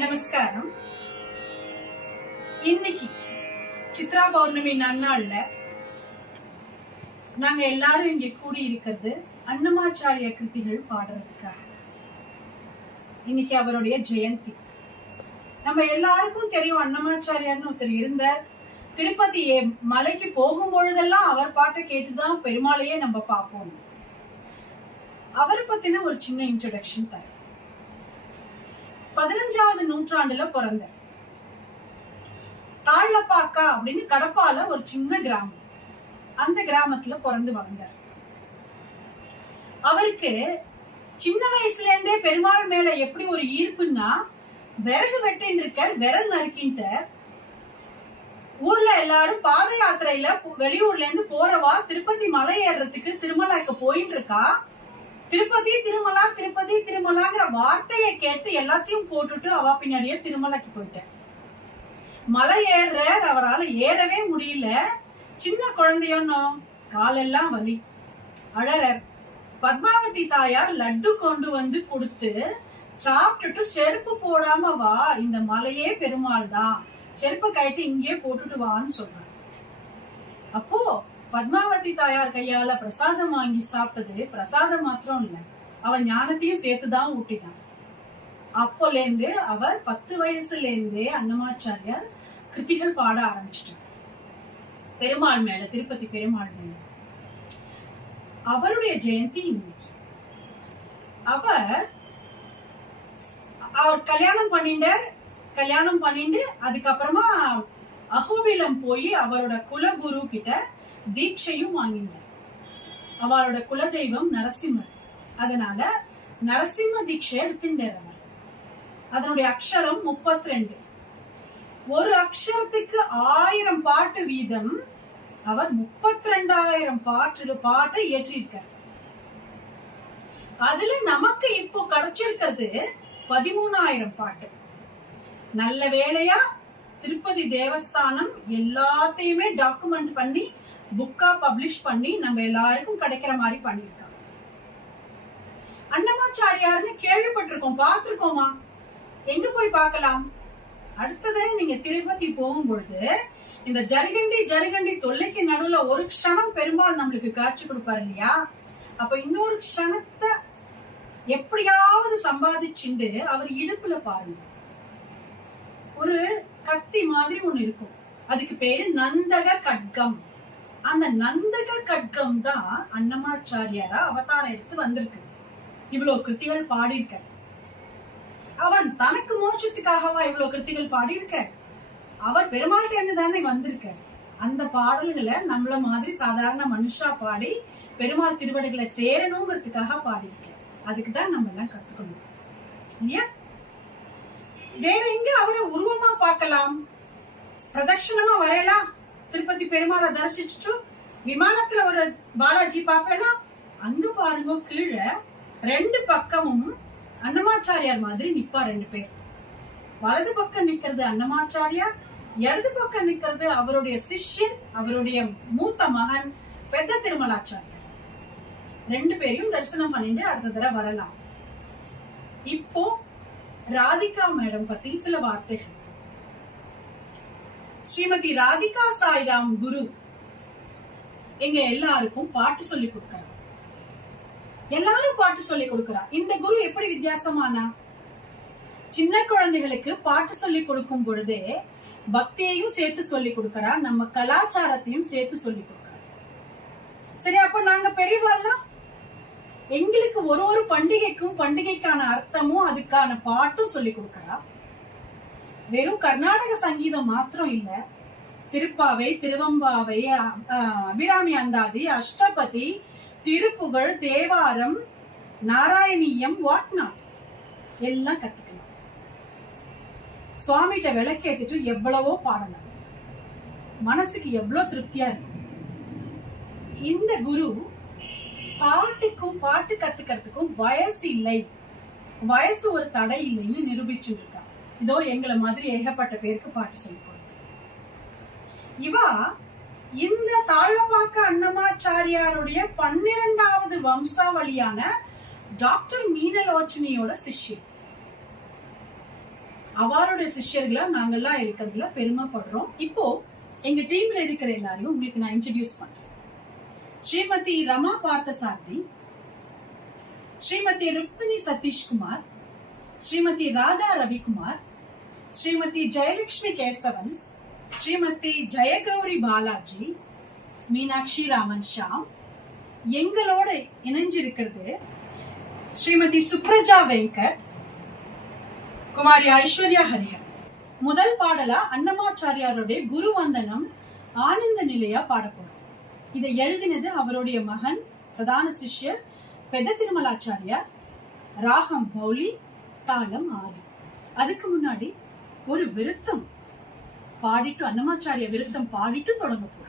நமஸ்காரம். இன்னைக்கு சித்ரா பௌர்ணமி நன்னாள்ல நாங்க எல்லாரும் இங்க கூடி இருக்கிறது அன்னமாச்சாரிய கிருதிகள் பாடுறதுக்காக. இன்னைக்கு அவருடைய ஜெயந்தி. நம்ம எல்லாருக்கும் தெரியும் அன்னமாச்சாரியார்னு ஒருத்தர் இருந்தார். திருப்பதி மலைக்கு போகும் பொழுதெல்லாம் அவர் பாட்டை கேட்டுதான் பெருமாளையே நம்ம பார்ப்போம். அவரை பத்தின ஒரு சின்ன இன்ட்ரோடக்ஷன் தர. 15வது நூற்றாண்டுல பிறந்த தாழ்லப்பாக்கா அப்படின்னு கடப்பால ஒரு சின்ன கிராமம். அந்த கிராமத்துல பிறந்து வளர்ந்தார். அவருக்கு சின்ன வயசுல இருந்தே பெருமாள் மேல எப்படி ஒரு ஈர்ப்புன்னா, விறகு வெட்டின்னு இருக்கார், விரல் நறுக்கின்ட்டார். ஊர்ல எல்லாரும் பாத யாத்திரையில வெளியூர்ல இருந்து போறவா திருப்பதி மலை ஏறுறதுக்கு திருமலாக்கு போயிட்டு இருக்கா. திருப்பதி திருமலா திருப்பதி திருமலாங்கிற வார்த்தையை கேட்டு எல்லாத்தையும் போட்டுட்டு அவ பின்னாடியே திருமலாக்கு போயிட்டேன். மலை ஏறுறார், அவரால் ஏறவே முடியல. சின்ன குழந்தையோன்னோ காலெல்லாம் வலி, அழறார். பத்மாவதி தாயார் லட்டு கொண்டு வந்து கொடுத்து சாப்பிட்டுட்டு செருப்பு போடாம வா, இந்த மலையே பெருமாள் தான், செருப்பை கட்டி இங்கே போட்டுட்டு வான்னு சொல்றார். அப்போ பத்மாவதி தாயார் கையால பிரசாதம் வாங்கி சாப்பிட்டது பிரசாதம் மாத்திரம் இல்ல, அவன் ஞானத்தையும் சேர்த்துதான் ஊட்டினான். அப்போல இருந்து அவர் 10 வயசுல இருந்தே அன்னமாச்சாரியார் கிருதிகள் பாட ஆரம்பிச்சிட்டார் பெருமாள் மேல, திருப்பதி பெருமாள் மேல. அவருடைய ஜெயந்தி இன்னைக்கு. அவர் கல்யாணம் பண்ணிட்டு அதுக்கப்புறமா அஹோபிலம் போய் அவரோட குலகுரு கிட்ட தீட்சையும் வாங்கினார். அவரோட குலதெய்வம் நரசிம்மர். அதனால நரசிம்ம தீட்சை எடுத்துட்டார் அவர். அதனுடைய அக்ஷரம் 32. ஒரு அக்ஷரத்துக்கு 1000 பாட்டு வீதம். அவர் 32,000 பாட்டை ஏற்றிருக்கார். அதுல நமக்கு இப்போ கிடைச்சிருக்கிறது 13,000 பாட்டு. நல்ல வேளையா திருப்பதி தேவஸ்தானம் எல்லாத்தையுமே டாக்குமெண்ட் பண்ணி புக்கா பப்ளிஷ் பண்ணி நம்ம எல்லாருக்கும் கிடைக்கிற மாதிரி பண்ணிருக்காங்க. அன்னமாச்சாரியார்னு கேள்விப்பட்டிருக்கோம், பார்த்திருக்கோமா? எங்க போய் பார்க்கலாம்? அடுத்ததே நீங்க திருப்பதி போகும்பொழுது இந்த ஜருகண்டி தொல்லைக்கு நடுவுல ஒரு க்ஷணம் பெருமாள் நம்மளுக்கு காட்சி கொடுப்பாரு இல்லையா? அப்ப இன்னொரு க்ஷணத்தை எப்படியாவது சம்பாதிச்சுண்டு அவர் இடுப்புல பாருங்க, ஒரு கத்தி மாதிரி ஒண்ணு இருக்கும். அதுக்கு பேரு நந்தக கட்கம். அந்த நந்தக கட்கம் தான் அன்னமாச்சாரியாரா அவதாரம் எடுத்து வந்திருக்கு. இவ்வளவு கிருத்திகள் பாடியிருக்க. அவன் தனக்கு மோட்சத்துக்காகவா இவ்வளவு கிருத்திகள் பாடியிருக்க? அவர் பெருமாள்கிட்ட இருந்து தானே வந்திருக்க. அந்த பாடல்களை நம்மள மாதிரி சாதாரண மனுஷா பாடி பெருமாள் திருவடிகளை சேரணுங்கிறதுக்காக பாடியிருக்க. அதுக்குதான் நம்ம எல்லாம் கத்துக்கணும் இல்லையா? வேற எங்க அவரை உருவமா பார்க்கலாம்? பிரதட்சணமா வரையலாம். திருப்பதி பெருமாளை தரிசிச்சுட்டு விமானத்துல ஒரு பாலாஜி பாப்பேலாம். அங்க பாருங்க, கீழே 2 பக்கமும் அன்னமாச்சாரியார் மாதிரி நிப்பா 2 பேர். வலது பக்கம் நிக்கிறது அன்னமாச்சாரியார், இடது பக்கம் நிக்கிறது அவருடைய சிஷ்யன், அவருடைய மூத்த மகன் பெத்த திருமலாச்சாரியார். 2 பேரையும் தரிசனம் பண்ணிட்டு அடுத்த தடவை வரலாம். இப்போ ராதிகா மேடம் பத்தி சில வார்த்தைகள். ஸ்ரீமதி ராதிகா சாய்ராம் குரு எங்க எல்லாருக்கும் பாட்டு சொல்லி கொடுக்கிறார். எல்லாரும் பாட்டு சொல்லி கொடுக்கிறார். இந்த குரு எப்படி வித்தியாசமானா, சின்ன குழந்தைகளுக்கு பாட்டு சொல்லி கொடுக்கும் பொழுதே பக்தியையும் சேர்த்து சொல்லி கொடுக்கிறார், நம்ம கலாச்சாரத்தையும் சேர்த்து சொல்லி கொடுக்கிறார். சரி, அப்ப நாங்க பெரியவாள்லாம் எங்களுக்கு ஒரு பண்டிகைக்கும் பண்டிகைக்கான அர்த்தமும் அதுக்கான பாட்டும் சொல்லி கொடுக்கிறா. வெறும் கர்நாடக சங்கீதம் மாத்திரம் இல்ல, திருப்பாவை, திருவம்பாவை, அபிராமி அந்தாதி, அஷ்டபதி, திருப்புகழ், தேவாரம், நாராயணியம், வாட்நாட் எல்லாம் கத்துக்கலாம். சுவாமிகிட்ட விளக்கேத்திட்டு எவ்வளவோ பாடலாம். மனசுக்கு எவ்வளவு திருப்தியா இருக்கும். இந்த குரு பாட்டுக்கும் பாட்டு கத்துக்கிறதுக்கும் வயசு இல்லை, வயசு ஒரு தடை இல்லைன்னு நிரூபிச்சுட்டு இருக்கா. இதோ எங்களை மாதிரி ஏகப்பட்ட பேருக்கு பாட்டு சொல்லி கொடுத்து இவா இந்த தாழப்பாக்க அன்னமாச்சாரியாருடைய 12வது வம்சாவளியான டாக்டர் மீனலோச்சனியோட சிஷ்யன். அவருடைய சிஷ்யர்களா நாங்கெல்லாம் இருக்கிறதுல பெருமைப்படுறோம். இப்போ எங்க டீம்ல இருக்கிற எல்லாரையும் உங்களுக்கு நான் இன்ட்ரடியூஸ் பண்றேன். ஸ்ரீமதி ரமா பார்த்தசாரதி, ஸ்ரீமதி ருக்மிணி சதீஷ்குமார், ஸ்ரீமதி ராதா ரவிக்குமார், ஸ்ரீமதி ஜெயலட்சுமி கேசவன், ஸ்ரீமதி ஜெயகௌரி பாலாஜி, மீனாட்சி ராமன் ஷாம். எங்களோட இணைஞ்சிருக்கிறது ஸ்ரீமதி சுப்ரஜா வெங்கட், குமாரி ஐஸ்வர்யா ஹரிஹர். முதல் பாடலா அன்னமாச்சாரியாருடைய குருவந்தனம் ஆனந்த நிலையா பாடப்படும். இதை எழுதினது அவருடைய மகன் பிரதான சிஷ்யர் பெத திருமலாச்சாரியார். ராகம் பௌலி, தாளம் ஆதி. அதுக்கு முன்னாடி ஒரு விருத்தம் பாடிட்டு, அன்னமாச்சாரிய விருத்தம் பாடிட்டு தொடங்க போறோம்.